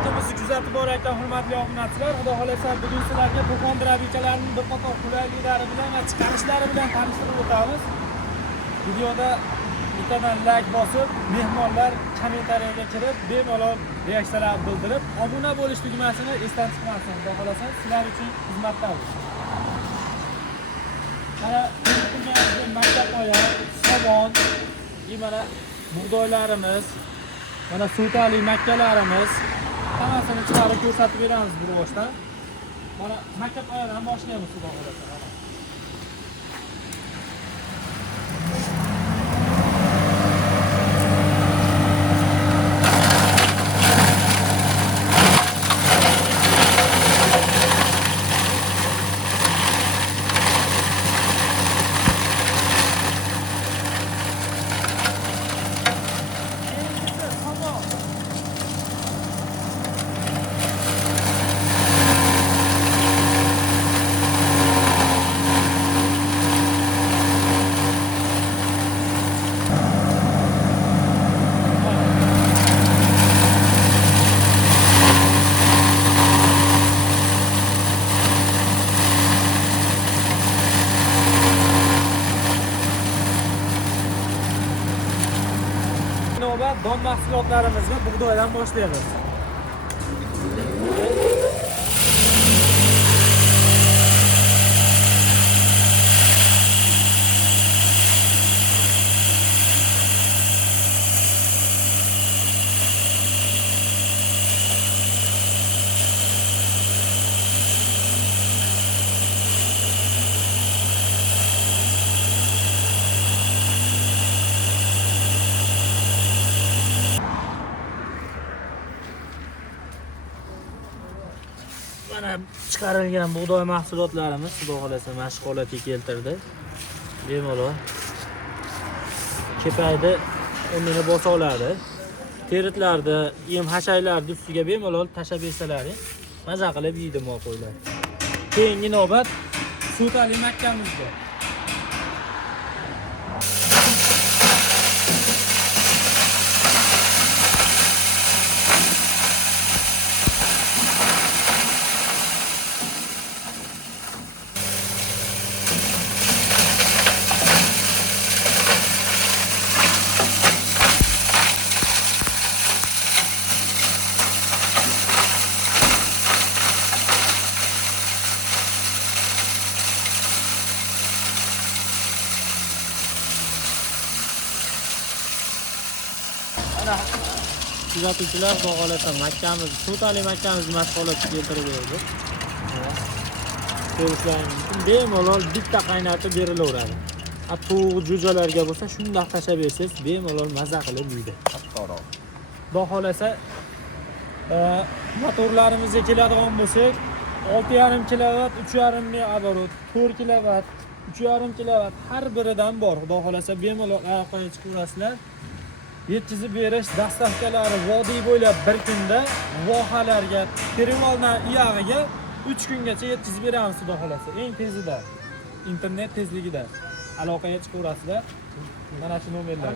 Saytimizni kuzatib borayotgan hurmatli obunachilar, xudo xolasa bugun sizlarga Qo'qon dravichalarining bir qator qulayliklari bilan va chiqarishlari bilan tanishtirib o'tamiz. Videoda bittadan like bosib, mehmonlar kommentariyaga kirib, bemalol reaksiyalar bildirib, obuna bo'lish tugmasini esdan chiqmasin. Xudo xolasa sizlar uchun xizmatdamiz. Mana maktabpoya, somon, mana bug'doylarimiz, mana sutali makkalarimiz, hammasini chiqarib ko'rsatib beramiz bu boshdan. Mana maktabpoyadan boshlaymiz xudo xolasa. Don mahsulotlarimizni bug'doydan boshlaymiz. Mana chiqarilgan bug'doy mahsulotlarimiz xudo xolasa mashq holatga keltirdi. Bemalol kepayda o'rnini bosa oladi. Teritlarda, yem hashaylarni ustiga bemalol tashab bersalaring, maza qilib yeydi qo'ylar. Keyingi navbat sutali makkamizda. Kuzatuvchilar xudo xolasa makkamiz, sutali makkamiz mashg'ulotga keltirib berdi. Ko'rishlaringiz mumkin, bemalol bitta qaynatib berilaveradi. To'q jo'jalarga bo'lsa shunday tashab bersangiz, bemalol maza qilib yeydi. Kattaroq. Xudo xolasa motorlarimizga keladigan bo'lsak, 6,5 kilovat, 3,5 ming оборот, 4 kilovat, 3,5 kilovat har biridan bor. Xudo xolasa bemalol aloqaga chiqaverasizlar. Yetkazib berish dastavkalari vodiy bo'ylab bir kunda vohalarga, terminaldan iyog'iga 3 kungacha yetkazib beramiz xudo xolasa. Eng tezida, internet tezligida aloqaga chiqaverasizlar. Mana shu nomerlar.